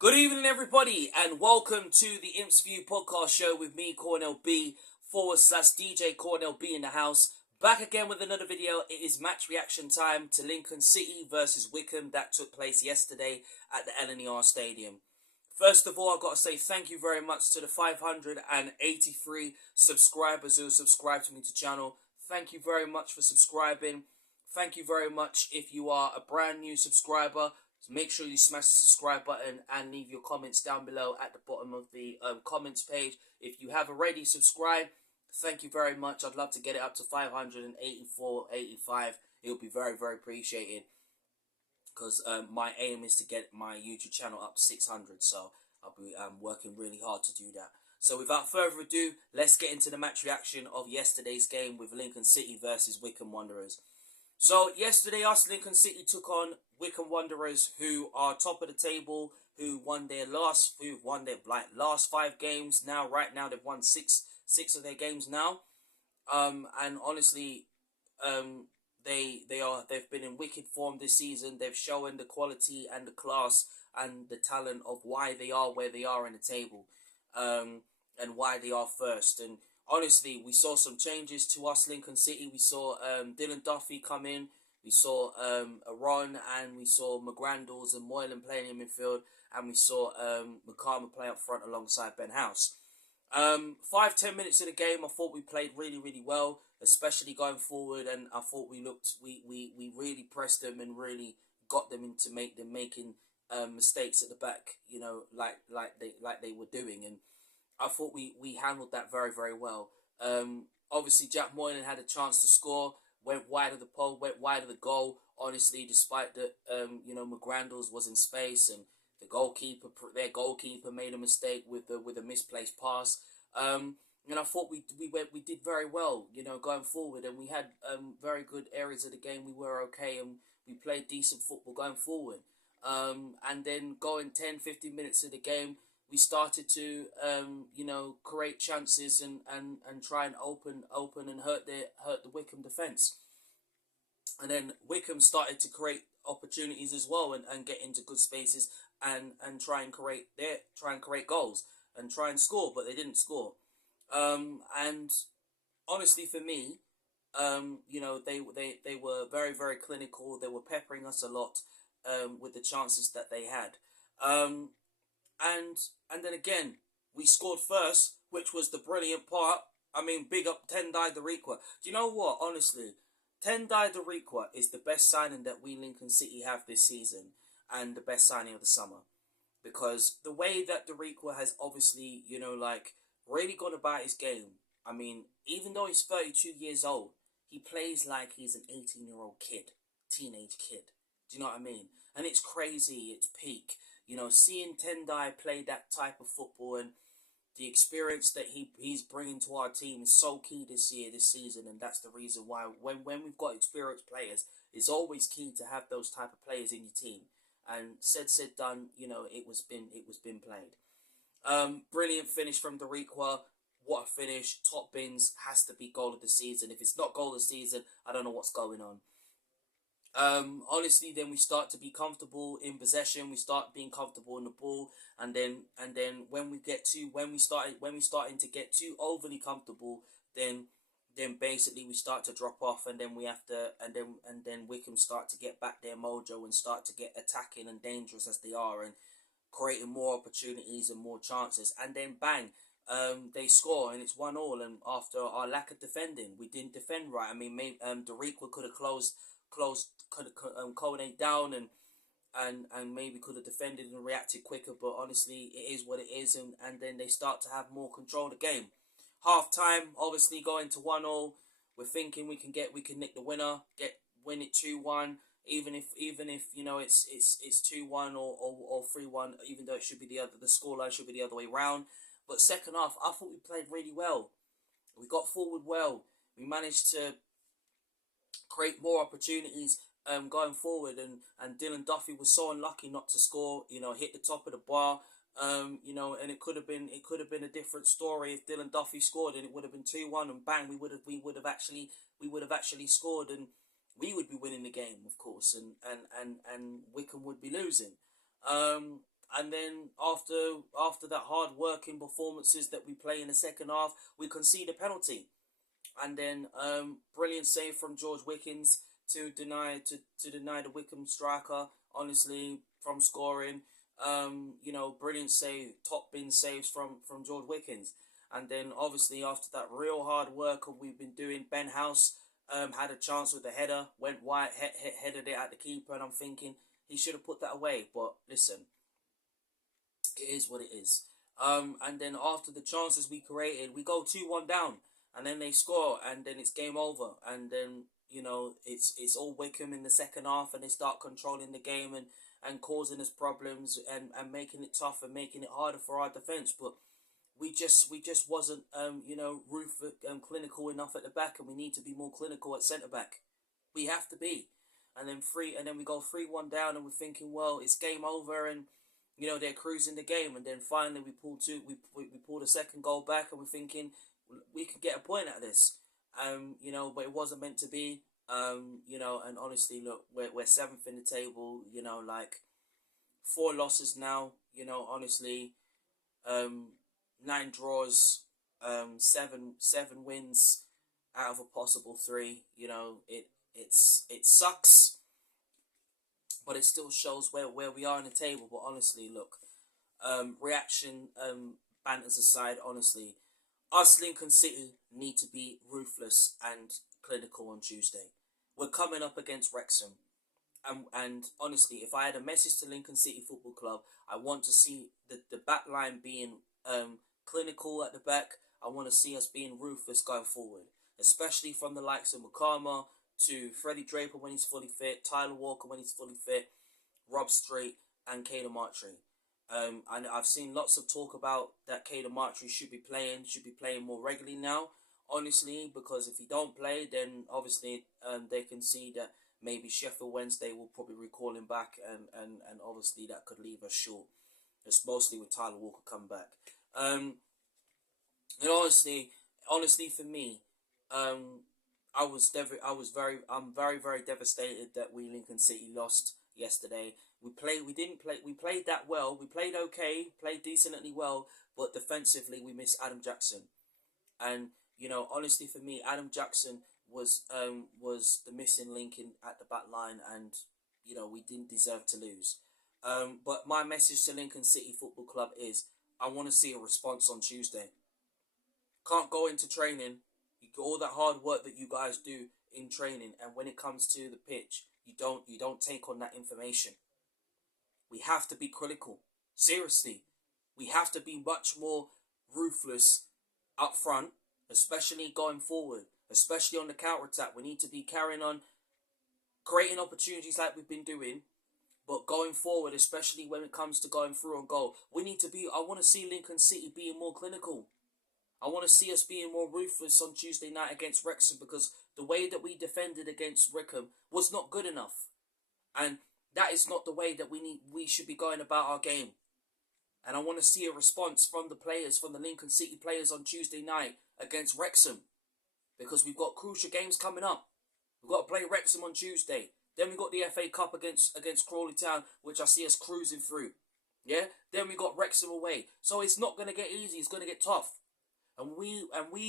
Good evening, everybody, and welcome to the Imps View podcast show with me, Cornell B, /DJ Cornell B in the house. Back again with another video. It is match reaction time to Lincoln City versus Wycombe that took place yesterday at the LNER Stadium. First of all, I've got to say thank you very much to the 583 subscribers who have subscribed to me to channel. Thank you very much for subscribing. Thank you very much if you are a brand new subscriber. So make sure you smash the subscribe button and leave your comments down below at the bottom of the comments page. If you have already subscribed, thank you very much. I'd love to get it up to 584, 85. It would be very, very appreciated, because my aim is to get my YouTube channel up to 600. So I'll be working really hard to do that. So without further ado, let's get into the match reaction of yesterday's game with Lincoln City versus Wycombe Wanderers. So yesterday, us Lincoln City took on Wycombe Wanderers, who are top of the table, who've won their last 5 games. Right now, they've won six of their games now. And honestly, they've been in wicked form this season. They've shown the quality and the class and the talent of why they are where they are in the table, and why they are first. And honestly, we saw some changes to us Lincoln City. We saw Dylan Duffy come in. We saw Aaron, and we saw McGrandles and Moylan playing in midfield, and we saw McCarmer play up front alongside Ben House. 5-10 minutes of the game, I thought we played really, really well, especially going forward, and I thought we really pressed them and really got them into making mistakes at the back, like they were doing, and I thought we handled that very, very well. Obviously, Jack Moylan had a chance to score, went wide of the pole, went wide of the goal. Honestly, despite that, McGrandles was in space, and their goalkeeper made a mistake with a misplaced pass. And I thought we did very well, going forward, and we had very good areas of the game. We were okay, and we played decent football going forward. And then going 10-15 minutes of the game, we started to create chances and try and open and hurt the Wycombe defence. And then Wycombe started to create opportunities as well, and get into good spaces and try and create goals and try and score, but they didn't score. And honestly, for me, they were very, very clinical. They were peppering us a lot with the chances that they had. And then again, we scored first, which was the brilliant part. I mean, big up Tendai Darikwa. Do you know what? Honestly, Tendai Darikwa is the best signing that we Lincoln City have this season, and the best signing of the summer. Because the way that Darikwa has obviously, really gone about his game. I mean, even though he's 32 years old, he plays like he's an 18-year-old teenage kid. Do you know what I mean? And it's crazy, it's peak. Seeing Tendai play that type of football, and the experience that he's bringing to our team is so key this season, and that's the reason why when we've got experienced players, it's always key to have those type of players in your team. And said done, it was been played. Brilliant finish from Darikwa. What a finish. Top bins, has to be goal of the season. If it's not goal of the season, I don't know what's going on. Honestly, then we start to be comfortable in possession. We start being comfortable in the ball, and then when we starting to get too overly comfortable, then basically we start to drop off, and then Wycombe start to get back their mojo and start to get attacking and dangerous as they are, and creating more opportunities and more chances, and then bang, they score, and it's 1-1. And after our lack of defending, we didn't defend right. I mean, maybe Darikwa could have closed Kone down, and maybe could have defended and reacted quicker, but honestly, it is what it is, and then they start to have more control of the game. Half time, obviously going to 1-1, we're thinking we can nick the winner, win it 2-1, even if it's 2-1 or 3-1, even though it should be the scoreline should be the other way round. But second half, I thought we played really well. We got forward well. We managed to create more opportunities going forward, and Dylan Duffy was so unlucky not to score. Hit the top of the bar. And it could have been a different story if Dylan Duffy scored, and it would have been 2-1, and bang, we would have actually scored, and we would be winning the game, of course, and Wycombe would be losing. And then after that hard working performances that we play in the second half, we concede a penalty. And then brilliant save from George Wickens to deny the Wycombe striker, honestly, from scoring. Brilliant save, top bin saves from George Wickens. And then obviously after that real hard work we've been doing, Ben House had a chance with the header, went wide, headed it at the keeper, and I'm thinking he should have put that away. But listen, it is what it is. And then after the chances we created, we go 2-1 down, and then they score, and then it's game over. And then it's all Wycombe in the second half, and they start controlling the game and causing us problems and making it tough and making it harder for our defence. But we just wasn't clinical enough at the back, and we need to be more clinical at centre back. We have to be. And then we go 3-1 down, and we're thinking, well, it's game over, and they're cruising the game. And then finally we pulled a second goal back, and we're thinking we could get a point out of this. But it wasn't meant to be. And honestly, look, we're seventh in the table. Like 4 losses now. Honestly, 9 draws, 7 wins out of a possible 3. It sucks, but it still shows where we are in the table. But honestly, look, reaction banters aside, honestly, us Lincoln City need to be ruthless and clinical on Tuesday. We're coming up against Wrexham. And honestly, if I had a message to Lincoln City Football Club, I want to see the back line being clinical at the back. I want to see us being ruthless going forward, especially from the likes of Wycombe to Freddie Draper when he's fully fit, Tyler Walker when he's fully fit, Rob Street and Caden Martry. And I've seen lots of talk about that Caden Martry should be playing more regularly now, honestly, because if he don't play, then obviously they can see that maybe Sheffield Wednesday will probably recall him back, and obviously that could leave us short. It's mostly with Tyler Walker come back. And honestly for me, I'm very, very devastated that we Lincoln City lost yesterday. We played that well. We played okay, played decently well, but defensively we missed Adam Jackson. And honestly for me, Adam Jackson was the missing link at the back line, and we didn't deserve to lose. But my message to Lincoln City Football Club is I want to see a response on Tuesday. Can't go into training, all that hard work that you guys do in training, and when it comes to the pitch, you don't take on that information. We have to be critical. Seriously, we have to be much more ruthless up front, especially going forward, especially on the counter-attack. We need to be carrying on, creating opportunities like we've been doing, but going forward, especially when it comes to going through on goal, I want to see Lincoln City being more clinical. I want to see us being more ruthless on Tuesday night against Wrexham, because the way that we defended against Wycombe was not good enough. And that is not the way that we should be going about our game. And I want to see a response from the players, from the Lincoln City players on Tuesday night against Wrexham, because we've got crucial games coming up. We've got to play Wrexham on Tuesday. Then we've got the FA Cup against Crawley Town, which I see us cruising through. Yeah? Then we got Wrexham away. So it's not going to get easy. It's going to get tough. And we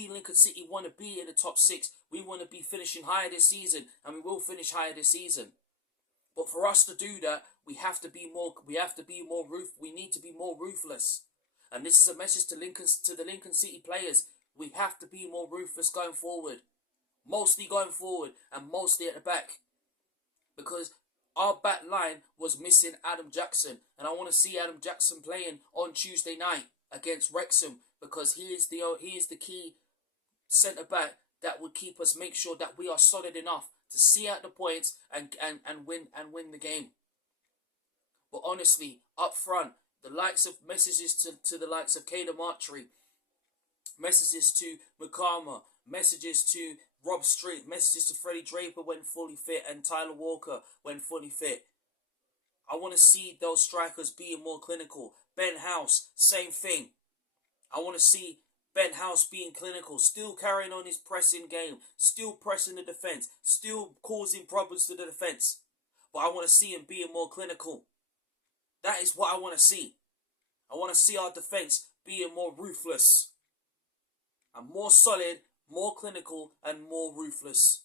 Lincoln City want to be in the top 6. We want to be finishing higher this season, and we will finish higher this season. But for us to do that, we need to be more ruthless. And this is a message to the Lincoln City players. We have to be more ruthless going forward. Mostly going forward and mostly at the back. Because our back line was missing Adam Jackson, and I want to see Adam Jackson playing on Tuesday night against Wrexham, because he is the key centre back that would make sure that we are solid enough to see out the points and win the game. But honestly, up front, the likes of messages to the likes of Caden Martry, messages to Wycombe, messages to Rob Street, messages to Freddie Draper when fully fit, and Tyler Walker when fully fit. I want to see those strikers being more clinical. Ben House, same thing. I want to see Ben House being clinical, still carrying on his pressing game, still pressing the defence, still causing problems to the defence. But I want to see him being more clinical. That is what I want to see. I want to see our defence being more ruthless and more solid, more clinical and more ruthless.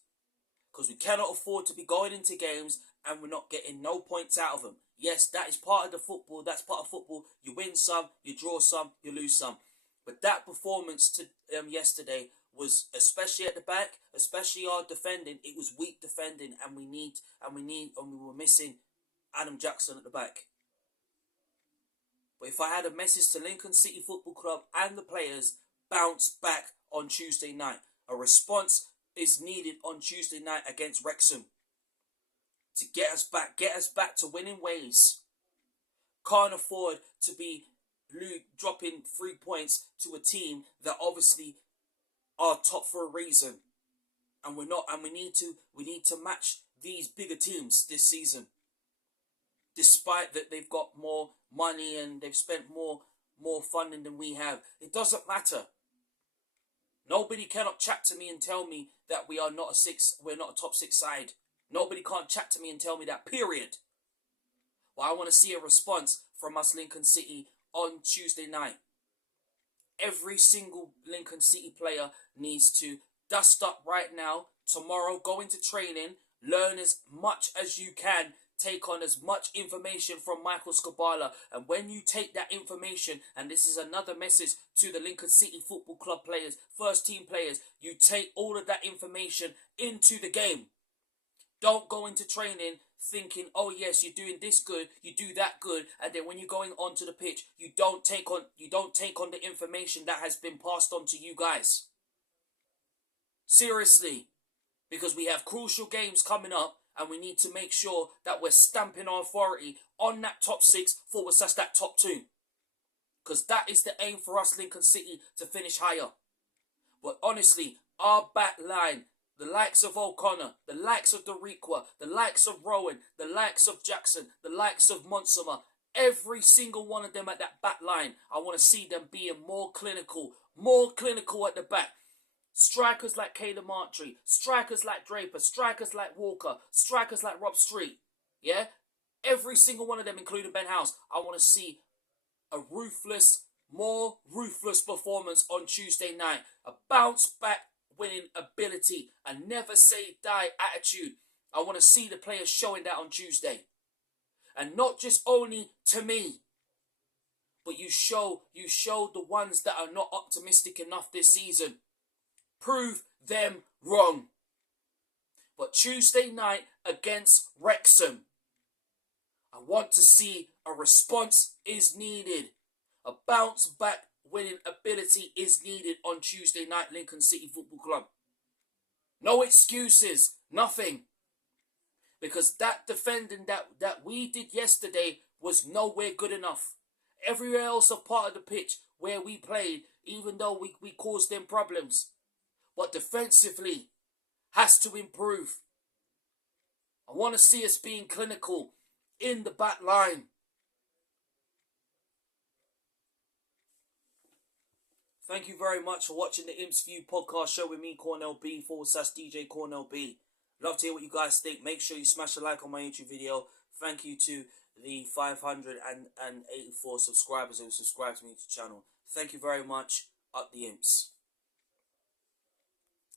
Because we cannot afford to be going into games and we're not getting no points out of them. Yes, that is part of the football. That's part of football. You win some, you draw some, you lose some. But that performance to yesterday was, especially at the back, especially our defending, it was weak defending, and we were missing Adam Jackson at the back. But if I had a message to Lincoln City Football Club and the players, bounce back on Tuesday night. A response is needed on Tuesday night against Wrexham to get us back to winning ways. Can't afford to be dropping 3 points to a team that obviously are top for a reason, and we're not. And we need to match these bigger teams this season. Despite that they've got more money and they've spent more funding than we have, it doesn't matter. Nobody cannot chat to me and tell me that we're not a top six side. Nobody can't chat to me and tell me that, period. But I want to see a response from us Lincoln City on Tuesday night. Every single Lincoln City player needs to dust up right now. Tomorrow, go into training, learn as much as you can, take on as much information from Michael Scabala. And when you take that information, and this is another message to the Lincoln City Football Club players, first team players, you take all of that information into the game. Don't go into training thinking, oh yes, you're doing this good, you do that good, and then when you're going onto the pitch, you don't take on the information that has been passed on to you guys. Seriously, because we have crucial games coming up, and we need to make sure that we're stamping our authority on that top 6 / that top 2. Because that is the aim for us, Lincoln City, to finish higher. But honestly, our back line, the likes of O'Connor, the likes of Doriqua, the likes of Rowan, the likes of Jackson, the likes of Monsoma, every single one of them at that back line, I want to see them being more clinical at the back. Strikers like Caleb Martree, strikers like Draper, strikers like Walker, strikers like Rob Street. Yeah? Every single one of them, including Ben House. I want to see a more ruthless performance on Tuesday night. A bounce back winning ability, a never say die attitude. I want to see the players showing that on Tuesday. And not just only to me, but you show the ones that are not optimistic enough this season. Prove them wrong. But Tuesday night against Wrexham, I want to see a response is needed. A bounce back winning ability is needed on Tuesday night, Lincoln City Football Club. No excuses, nothing. Because that defending that we did yesterday was nowhere good enough. Everywhere else a part of the pitch where we played, even though we caused them problems. But defensively, has to improve. I want to see us being clinical in the back line. Thank you very much for watching the Imps View podcast show with me, Cornell B, / DJ Cornell B. Love to hear what you guys think. Make sure you smash a like on my YouTube video. Thank you to the 584 subscribers who subscribe to me to the channel. Thank you very much. Up the Imps.